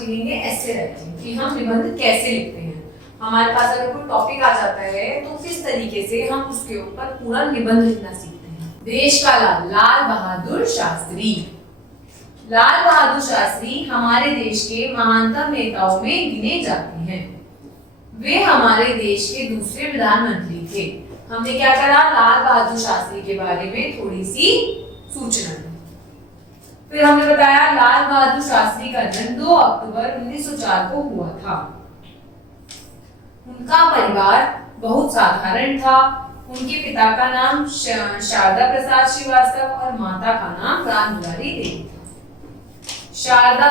सीखेंगे essay writing कि हम निबंध कैसे लिखते हैं। हमारे पास अगर कोई टॉपिक आ जाता है तो किस तरीके से हम उसके ऊपर पूरा निबंध लिखना सीखते हैं। देश का लाल, लाल बहादुर शास्त्री। लाल बहादुर शास्त्री हमारे देश के महानतम नेताओं में गिने जाते हैं। वे हमारे देश के दूसरे प्रधानमंत्री थे। हमने क्या करा, लाल बहादुर शास्त्री के बारे में थोड़ी सी सूचना दी। फिर हमने बताया लाल बहादुर शास्त्री का जन्म 2 अक्टूबर 1904 को हुआ था। उनका परिवार बहुत साधारण था। उनके पिता का नाम शारदा प्रसाद श्रीवास्तव और माता का नाम रामदुलारी देवी था। शारदा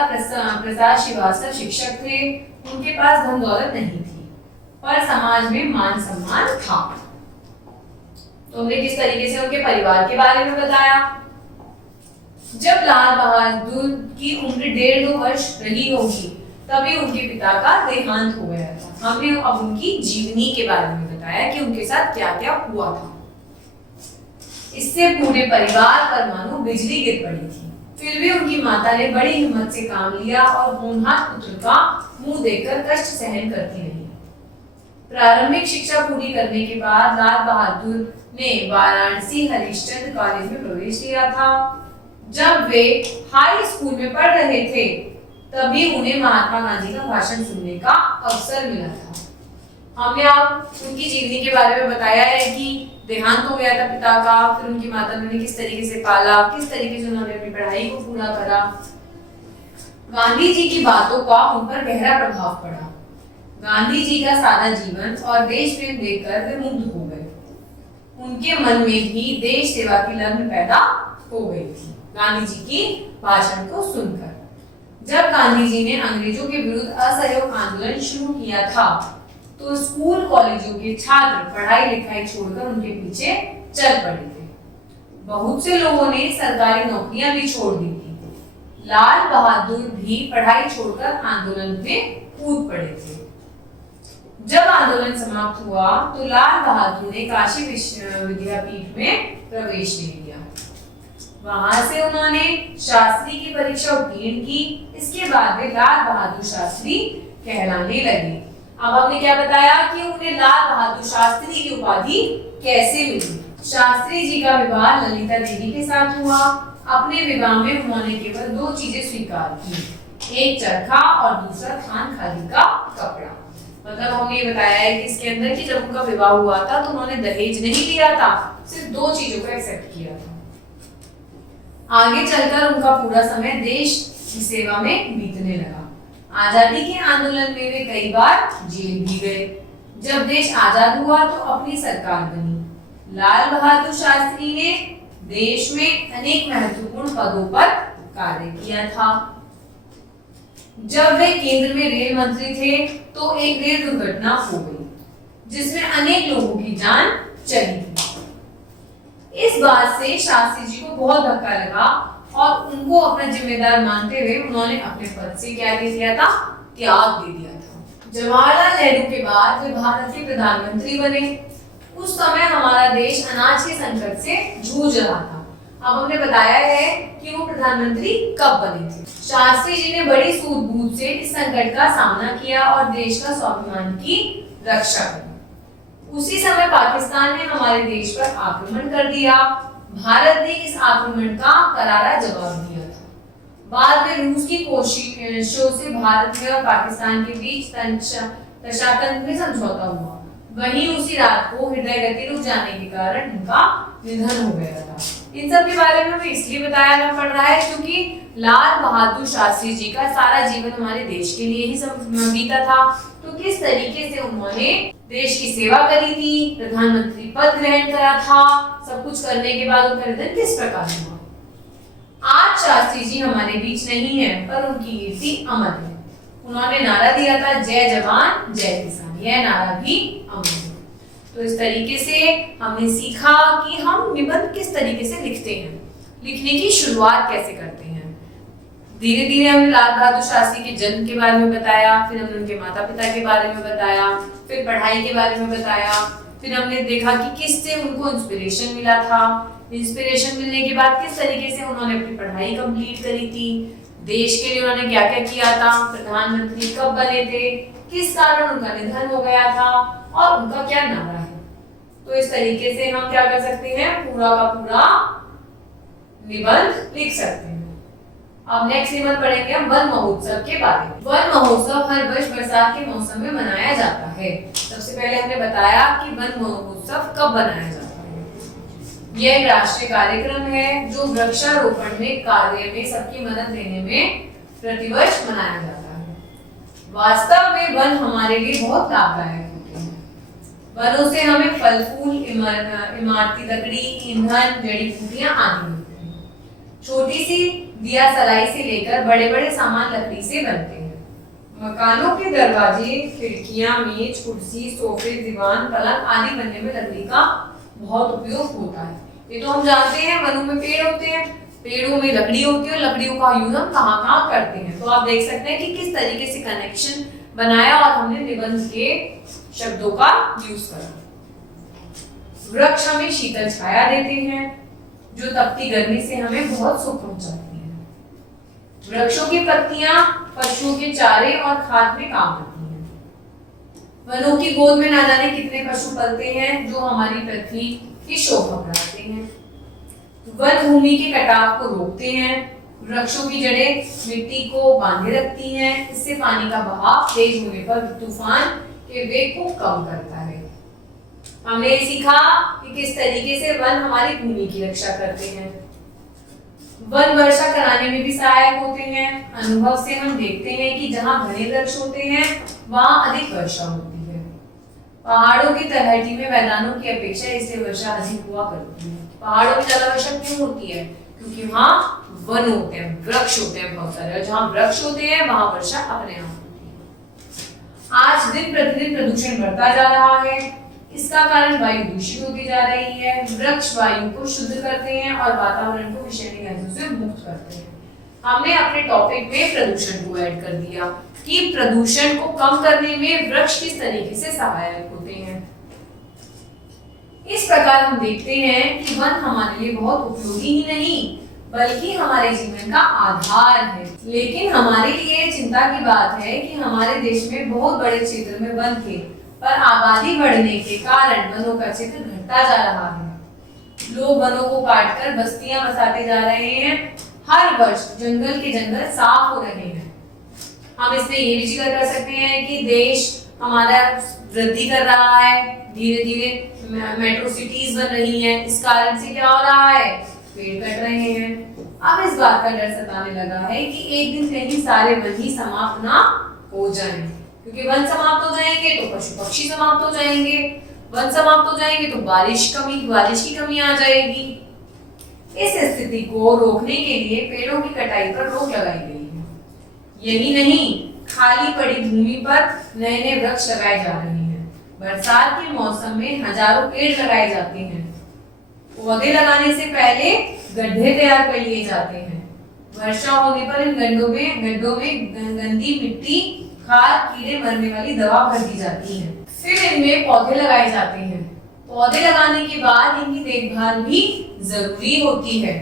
प्रसाद श्रीवास्तव शिक्षक थे। उनके पास धन दौलत नहीं थी, पर समाज में मान सम्मान था। तो हमने किस तरीके से उनके परिवार के बारे में बताया। जब लाल बहादुर की उम्र 1.5-2 वर्ष रही होगी तभी उनके पिता का देहांत हो गया था। हमने अब उनकी जीवनी के बारे में बताया कि उनके साथ क्या क्या हुआ था। इससे पूरे परिवार पर मानो बिजली गिर पड़ी थी। फिर भी उनकी माता ने बड़ी हिम्मत से काम लिया और होनहार पुत्र का मुंह देखकर कष्ट सहन करती रही। प्रारंभिक शिक्षा पूरी करने के बाद लाल बहादुर ने वाराणसी हरिश्चंद्र कॉलेज में प्रवेश लिया था। जब वे हाई स्कूल में पढ़ रहे थे तभी उन्हें महात्मा गांधी का भाषण सुनने का अवसर मिला था। हमने आप उनकी जीवनी के बारे में बताया है कि देहांत हो गया था पिता का, फिर उनकी माता ने किस तरीके से पाला, किस तरीके से उन्होंने अपनी पढ़ाई को पूरा करा। गांधी जी की बातों का उन पर गहरा प्रभाव पड़ा। गांधी जी का सादा जीवन और देश प्रेम देखकर वे मुग्ध हो गए। उनके मन में भी देश सेवा की लगन पैदा हो गई थी गांधी जी की भाषण को सुनकर। जब गांधी जी ने अंग्रेजों के विरुद्ध असहयोग आंदोलन शुरू किया था तो स्कूल कॉलेजों के छात्र पढ़ाई लिखाई छोड़कर उनके पीछे चल पड़े थे। बहुत से लोगों ने सरकारी नौकरियां भी छोड़ दी थी। लाल बहादुर भी पढ़ाई छोड़कर आंदोलन में कूद पड़े थे। जब आंदोलन समाप्त हुआ तो लाल बहादुर ने काशी विद्यापीठ में प्रवेश ले लिया। वहां से उन्होंने शास्त्री की परीक्षा उत्तीर्ण की। इसके बाद वे लाल बहादुर शास्त्री कहलाने लगे। अब हमने क्या बताया कि उन्हें लाल बहादुर शास्त्री की उपाधि कैसे मिली। शास्त्री जी का विवाह ललिता देवी के साथ हुआ। अपने विवाह में उन्होंने केवल 2 चीजें स्वीकार की, एक चरखा और दूसरा थान खादी का कपड़ा। मतलब हमने ये बताया है कि इसके अंदर कि जब उनका विवाह हुआ था तो उन्होंने दहेज नहीं लिया था, सिर्फ 2 चीजों को एक्सेप्ट किया था। आगे चलकर उनका पूरा समय देश की सेवा में बीतने लगा। आजादी के आंदोलन में वे कई बार जेल भी गए। जब देश आजाद हुआ तो अपनी सरकार बनी। लाल बहादुर शास्त्री ने देश में अनेक महत्वपूर्ण पदों पर कार्य किया था। जब वे केंद्र में रेल मंत्री थे तो एक रेल दुर्घटना हो गई जिसमें अनेक लोगों की जान चली थी। इस बात से शास्त्री जी को बहुत धक्का लगा और उनको अपना जिम्मेदार मानते हुए उन्होंने अपने पद से क्या दे दिया था, त्याग दे दिया था। जवाहरलाल नेहरू के बाद वे भारत के प्रधानमंत्री बने। उस समय हमारा देश अनाज के संकट से जूझ रहा था। अब हमने बताया है कि वो प्रधानमंत्री कब बने थे। शास्त्री जी ने बड़ी सूझबूझ से इस संकट का सामना किया और देश का स्वाभिमान की रक्षा की। उसी समय पाकिस्तान ने हमारे देश पर आक्रमण कर दिया। भारत ने इस आक्रमण का करारा जवाब दिया था। बाद में रूस की कोशिशों से भारत में और पाकिस्तान के बीच तशातंत्र में समझौता हुआ। वहीं उसी रात को हृदय गति रुक जाने के कारण उनका निधन हो गया था। इन सब के बारे में हमें इसलिए बताया पड़ रहा है क्योंकि लाल बहादुर शास्त्री जी का सारा जीवन हमारे देश के लिए ही बीता था। तो किस तरीके से उन्होंने देश की सेवा करी थी, प्रधानमंत्री पद ग्रहण करा था, सब कुछ करने के बाद उनका निधन किस प्रकार हुआ। आज शास्त्री जी हमारे बीच नहीं है पर उनकी कीर्ति अमर है। उन्होंने नारा दिया था, जय जवान जय किसान। यह नारा भी अमर है। तो इस तरीके से हमने सीखा कि हम निबंध किस तरीके से लिखते हैं, लिखने की शुरुआत कैसे करते हैं। धीरे धीरे हमने लाल बहादुर शास्त्री के जन्म के बारे में बताया, फिर हमने उनके माता पिता के बारे में बताया, फिर पढ़ाई के बारे में बताया, फिर हमने देखा कि किससे उनको इंस्पिरेशन मिला था। इंस्पिरेशन मिलने के बाद किस तरीके से उन्होंने अपनी पढ़ाई कंप्लीट करी थी। देश के लिए उन्होंने क्या क्या किया था, प्रधानमंत्री कब बने थे, किस कारण उनका निधन हो गया था और उनका क्या नारा है। तो इस तरीके से हम क्या कर सकते हैं, पूरा का पूरा निबंध लिख सकते हैं। अब नेक्स्ट निबंध पढ़ेंगे हम वन महोत्सव के बारे में। वन महोत्सव हर वर्ष बरसात के मौसम में मनाया जाता है। सबसे पहले हमने बताया कि वन महोत्सव कब मनाया जाता है। यह एक राष्ट्रीय कार्यक्रम है जो वृक्षारोपण में कार्य में सबकी मदद लेने में प्रतिवर्ष मनाया जाता है। वास्तव में वन हमारे लिए बहुत लाभदायक होते हैं। वनों से हमें फल फूल, इमारती लकड़ी, ईंधन, जड़ी बूटियां आदि मिलती हैं। छोटी सी दिया सलाई से लेकर बड़े बड़े सामान लकड़ी से बनते हैं। मकानों के दरवाजे, खिड़कियां, मेज, कुर्सी, सोफे, दीवान, पलंग आदि बनने में लकड़ी का बहुत उपयोग होता है। ये तो हम जानते हैं, वनों में पेड़ होते हैं, पेड़ों में लकड़ी होती है और लकड़ियों का यूज हम कहाँ करते हैं। तो आप देख सकते हैं कि किस तरीके से कनेक्शन बनाया और हमने निबंध के शब्दों का यूज करा। वृक्ष हमें शीतल छाया देते हैं जो तपती गर्मी से हमें बहुत सुख पहुंचाती है। वृक्षों की पत्तियां पशुओं के चारे और खाद में काम आती हैं। वनों की गोद में ना जाने कितने पशु पलते हैं जो हमारी पृथ्वी की शोभा बढ़ाते हैं। वन भूमि के कटाव को रोकते हैं। वृक्षों की जड़ें मिट्टी को बांधे रखती हैं। इससे पानी का बहाव तेज होने पर तूफान के वेग को कम करता है। हमने सीखा कि किस तरीके से वन हमारी भूमि की रक्षा करते हैं। वन वर्षा कराने में भी सहायक होते हैं। अनुभव से हम देखते हैं कि जहां घने वृक्ष होते हैं वहां अधिक वर्षा होती है। पहाड़ों की तलहटी में मैदानों की अपेक्षा इससे वर्षा अधिक हुआ करती है। पहाड़ों में ज्यादा वर्षा क्यों होती है? क्योंकि वहां वन होते हैं, वृक्ष होते हैं बहुत सारे, और जहां वृक्ष होते हैं वहां वर्षा अपने आप होती है। आज दिन प्रतिदिन प्रदूषण बढ़ता जा रहा है। इसका कारण वायु दूषित होती जा रही है। वृक्ष वायु को शुद्ध करते हैं और वातावरण को विषैली गैसों से मुक्त करते हैं। हमने अपने टॉपिक में प्रदूषण को ऐड कर दिया कि प्रदूषण को कम करने में वृक्ष किस तरीके से सहायक होते हैं। इस प्रकार हम देखते हैं कि वन हमारे लिए बहुत उपयोगी ही नहीं बल्कि हमारे जीवन का आधार है। लेकिन हमारे लिए चिंता की बात है कि हमारे देश में बहुत बड़े क्षेत्र में वन थे, पर आबादी बढ़ने के कारण वनों का क्षेत्र घटता जा रहा है। लोग वनों को काटकर बस्तियां बसाते जा रहे हैं। हर वर्ष जंगल के जंगल साफ हो रहे हैं। हम इसमें ये भी जिक्र कर सकते हैं कि देश हमारा वृद्धि कर रहा है, धीरे धीरे मेट्रो सिटीज बन रही हैं। इस कारण से क्या हो रहा है, पेड़ कट रहे हैं। अब इस बात का डर सताने लगा है कि एक दिन कहीं सारे वन ही समाप्त ना हो जाएं। क्योंकि वन समाप्त हो जाएंगे तो पशु पक्षी समाप्त हो जाएंगे, वन समाप्त हो जाएंगे तो बारिश की कमी आ जाएगी। इस स्थिति को रोकने के लिए पेड़ों की कटाई पर रोक लगाई गई है। यही नहीं, खाली पड़ी भूमि पर नए नए वृक्ष लगाए जा रहे हैं। बरसात के मौसम में हजारों पेड़ लगाए जाते हैं। पौधे लगाने से पहले गड्ढे तैयार कर लिए जाते हैं। वर्षा होने पर इन गड्ढों में गंदी मिट्टी, खाद, कीड़े मरने वाली दवा भर दी जाती है। फिर इनमें पौधे लगाए जाते हैं। पौधे लगाने के बाद इनकी देखभाल भी जरूरी होती है।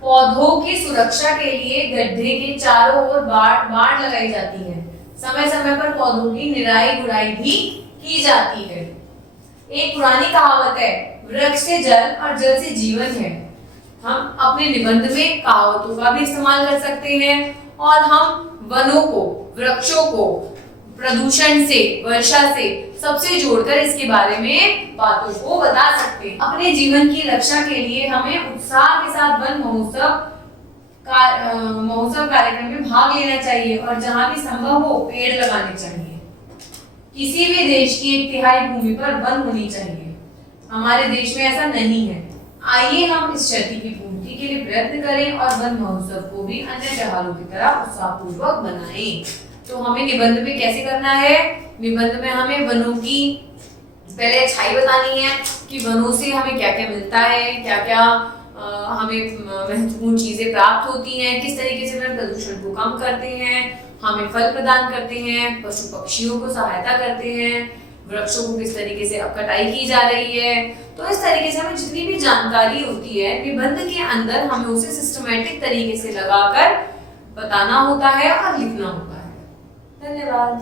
पौधों की सुरक्षा के लिए गड्ढे के चारों ओर बाड़ लगाई जाती है। समय समय पर पौधों की निराई गुड़ाई भी की जाती है। एक पुरानी कहावत है, वृक्ष से जल और जल से जीवन है। हम अपने निबंध में कहावतों का भी इस्तेमाल कर सकते हैं और हम वनों को, वृक्षों को प्रदूषण से, वर्षा से सबसे जोड़कर इसके बारे में बातों को बता सकते हैं। अपने जीवन की रक्षा के लिए हमें उत्साह के साथ वन महोत्सव कार्यक्रम में भाग लेना चाहिए और जहां भी संभव हो पेड़ लगाने चाहिए। किसी भी देश की 1/3 भूमि पर वन होनी चाहिए। हमारे देश में ऐसा नहीं है। आइए हम इस क्षति की पूर्ति के लिए प्रयत्न करें और वन महोत्सव को भी अन्य त्योहारों की तरह उत्साहपूर्वक बनाएं। तो हमें निबंध में कैसे करना है? निबंध में हमें वनों की पहले अच्छाई बतानी है कि वनों से हमें क्या क्या मिलता है, क्या क्या हमें महत्वपूर्ण चीजें प्राप्त होती हैं, किस तरीके से वन प्रदूषण को कम करते हैं, हमें फल प्रदान करते हैं, पशु पक्षियों को सहायता करते हैं, वृक्षों को किस तरीके से अब कटाई की जा रही है। तो इस तरीके से हमें जितनी भी जानकारी होती है निबंध के अंदर हमें उसे सिस्टमैटिक तरीके से लगाकर बताना होता है और लिखना होता है। धन्यवाद।